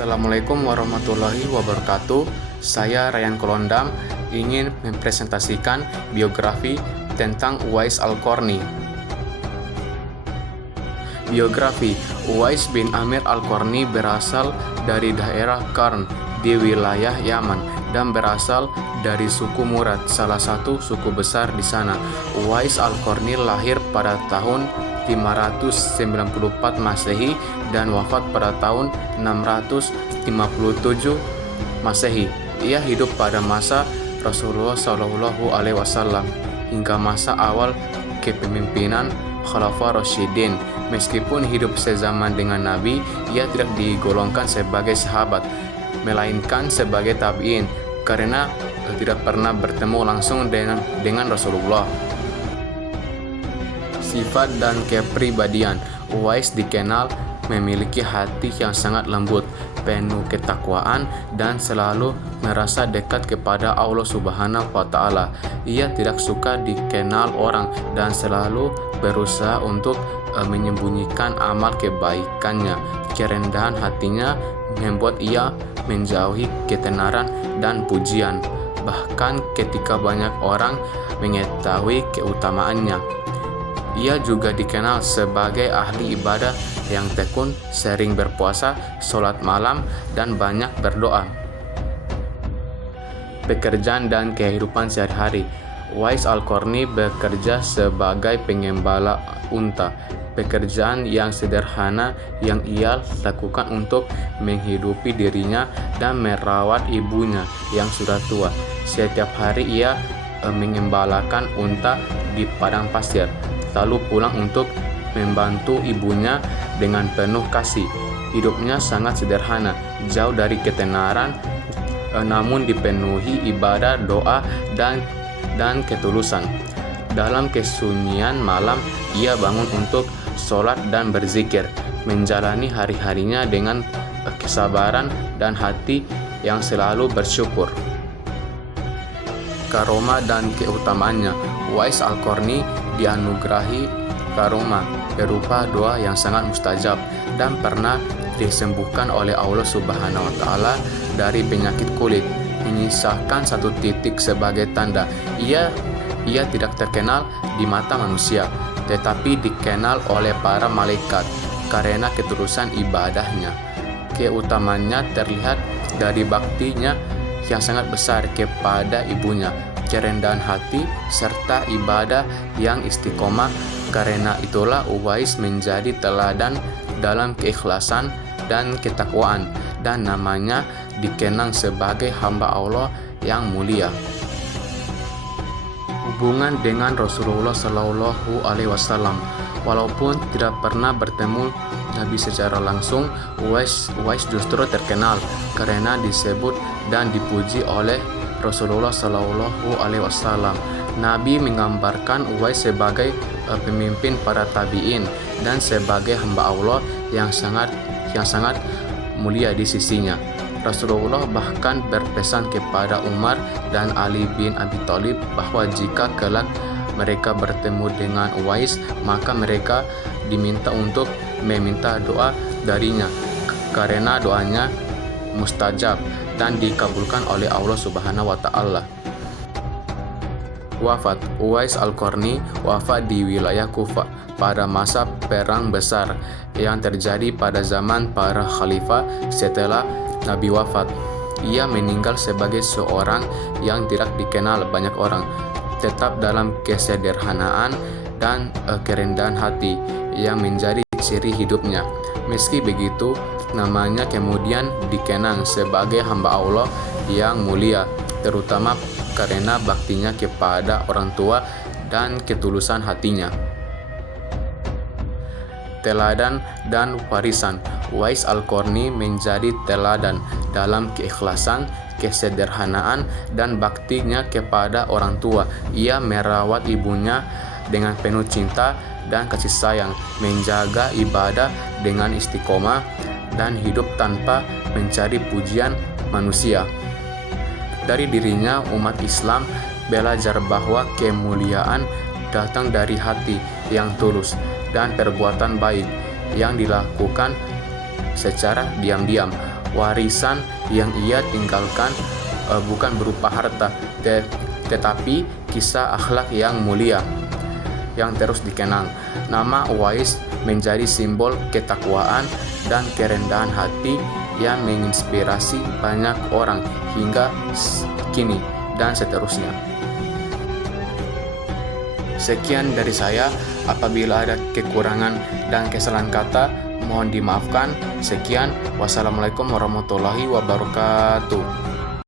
Assalamualaikum warahmatullahi wabarakatuh. Saya Ryan Kolondam ingin mempresentasikan biografi tentang Uwais Al-Qarni. Biografi Uwais bin Amir Al-Qarni berasal dari daerah Qarn di wilayah Yaman dan berasal dari suku Murad, salah satu suku besar di sana. Uwais Al-Qarni lahir pada tahun 594 Masehi dan wafat pada tahun 657 Masehi. Ia hidup pada masa Rasulullah Shallallahu Alaihi Wasallam hingga masa awal kepemimpinan Khalifah Rasyidin. Meskipun hidup sezaman dengan Nabi, ia tidak digolongkan sebagai sahabat, melainkan sebagai tabi'in karena tidak pernah bertemu langsung dengan Rasulullah. Sifat dan kepribadian Uwais dikenal memiliki hati yang sangat lembut, penuh ketakwaan, dan selalu merasa dekat kepada Allah Subhanahu wa Ta'ala. Ia tidak suka dikenal orang dan selalu berusaha untuk menyembunyikan amal kebaikannya. Kerendahan hatinya membuat ia menjauhi ketenaran dan pujian, bahkan ketika banyak orang mengetahui keutamaannya. Ia juga dikenal sebagai ahli ibadah yang tekun, sering berpuasa, sholat malam, dan banyak berdoa. Pekerjaan dan kehidupan sehari-hari. Uwais Al-Qarni bekerja sebagai pengembala unta. Pekerjaan yang sederhana yang ia lakukan untuk menghidupi dirinya dan merawat ibunya yang sudah tua. Setiap hari ia mengembalakan unta di padang pasir, lalu pulang untuk membantu ibunya dengan penuh kasih. Hidupnya sangat sederhana, jauh dari ketenaran, namun dipenuhi ibadah, doa, dan ketulusan. Dalam kesunyian malam, ia bangun untuk sholat dan berzikir, menjalani hari-harinya dengan kesabaran dan hati yang selalu bersyukur. Karomah dan keutamaannya. Uwais Al-Qarni dianugerahi karomah berupa doa yang sangat mustajab dan pernah disembuhkan oleh Allah Subhanahu wa Ta'ala dari penyakit kulit, menyisakan satu titik sebagai tanda ia tidak terkenal di mata manusia, tetapi dikenal oleh para malaikat karena ketulusan ibadahnya. Keutamaannya terlihat dari baktinya yang sangat besar kepada ibunya, kerendahan hati, serta ibadah yang istiqomah. Karena itulah Uwais menjadi teladan dalam keikhlasan dan ketakwaan, dan namanya dikenang sebagai hamba Allah yang mulia. Hubungan dengan Rasulullah Shallallahu Alaihi Wasallam. Walaupun tidak pernah bertemu Nabi secara langsung, Uwais justru terkenal karena disebut dan dipuji oleh Rasulullah Shallallahu Alaihi Wasallam. Nabi menggambarkan Uwais sebagai pemimpin para tabi'in dan sebagai hamba Allah yang sangat mulia di sisinya. Rasulullah bahkan berpesan kepada Umar dan Ali bin Abi Thalib bahwa jika kelak mereka bertemu dengan Uwais, maka mereka diminta untuk meminta doa darinya karena doanya mustajab dan dikabulkan oleh Allah Subhanahu wa Ta'ala. Wafat. Uwais Al-Qarni wafat di wilayah Kufah pada masa perang besar yang terjadi pada zaman para khalifah setelah Nabi wafat. Ia meninggal sebagai seorang yang tidak dikenal banyak orang, tetap dalam kesederhanaan dan kerendahan hati yang menjadi ciri hidupnya. Meski begitu, namanya kemudian dikenang sebagai hamba Allah yang mulia, terutama karena baktinya kepada orang tua dan ketulusan hatinya. Teladan dan warisan. Uwais Al-Qarni menjadi teladan dalam keikhlasan, kesederhanaan, dan baktinya kepada orang tua. Ia merawat ibunya dengan penuh cinta dan kasih sayang, menjaga ibadah dengan istiqomah, dan hidup tanpa mencari pujian manusia. Dari dirinya, umat Islam belajar bahwa kemuliaan datang dari hati yang tulus dan perbuatan baik yang dilakukan secara diam-diam. warisan yang ia tinggalkan bukan berupa harta, tetapi kisah akhlak yang mulia yang terus dikenang. Nama Uwais menjadi simbol ketakwaan dan kerendahan hati yang menginspirasi banyak orang hingga kini dan seterusnya. Sekian dari saya. Apabila ada kekurangan dan kesalahan kata, mohon dimaafkan. Sekian, wassalamualaikum warahmatullahi wabarakatuh.